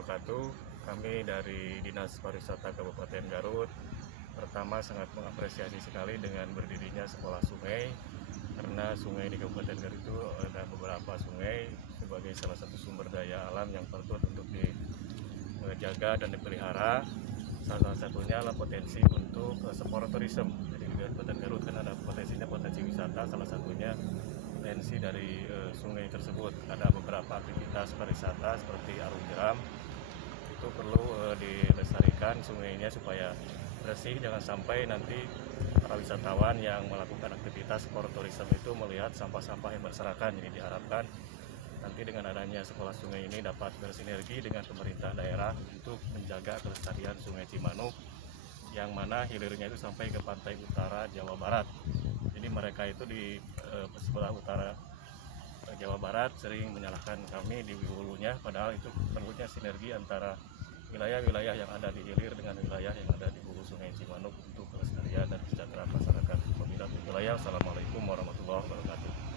wabarakatuh. Kami dari Dinas Pariwisata Kabupaten Garut pertama sangat mengapresiasi sekali dengan berdirinya sekolah sungai, karena sungai di Kabupaten Garut itu ada beberapa sungai sebagai salah satu sumber daya alam yang patut untuk dijaga dan dipelihara. Salah satunya adalah potensi untuk sport tourism. Jadi di Kabupaten Garut kan ada potensi wisata, salah satunya potensi dari sungai tersebut. Ada beberapa aktivitas pariwisata seperti arung jeram, itu perlu dilestarikan sungainya supaya bersih, jangan sampai nanti para wisatawan yang melakukan aktivitas sport tourism itu melihat sampah-sampah yang berserakan. Jadi diharapkan nanti dengan adanya sekolah sungai ini dapat bersinergi dengan pemerintah daerah untuk menjaga kelestarian Sungai Cimanuk, yang mana hilirnya itu sampai ke pantai utara Jawa Barat. Jadi mereka itu di sebelah utara Jawa Barat sering menyalahkan kami di hulunya, padahal itu perlunya sinergi antara wilayah-wilayah yang ada di hilir dengan wilayah yang ada di hulu Sungai Cimanuk untuk kelestarian dan kesejahteraan masyarakat. Wabillahi taufiq. Assalamualaikum warahmatullahi wabarakatuh.